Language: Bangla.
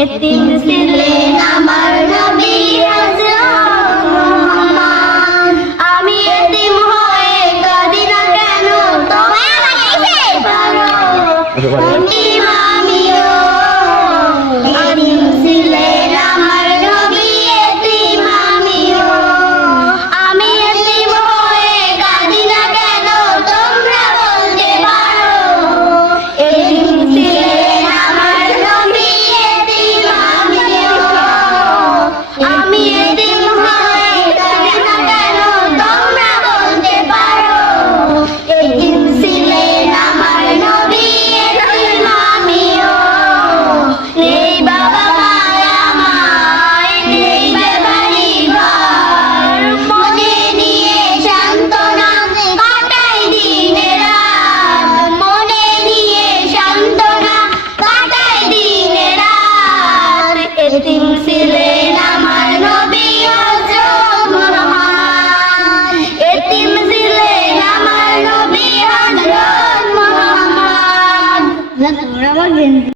এতিম ছিলেন আমার নবী হযরত মুহাম্মদ। আমি এতিম হয়ে কাঁদি না কেন, তোমরা বলতে পারো। এতিম আমিও, এতিম ছিলেন আমার নবী, এতিম আমিও। আমি এতিম হয়ে কাঁদি না কেন, তোমরা বলতে পারো। এতিম ছিলেন আমার নবী, এতিম আমিও। আমি এতিম হয়ে কাঁদি না কেন, তোমরা বলতে পারো। এতিম ছিলেন আমার নবী, এতিম আমিও। নেই বাবা মায় আমায়, নেই যে বাড়ি ঘর, মনে নিয়ে সান্ত্বনা কাটাই দিনের রাত, মনে নিয়ে সান্ত্বনা কাটাই দিনের রাত। এতিম ছিলেন আমার নবী হযরত মুহাম্মদ, এতিম ছিলেন আমার নবী হযরত মুহাম্মদ।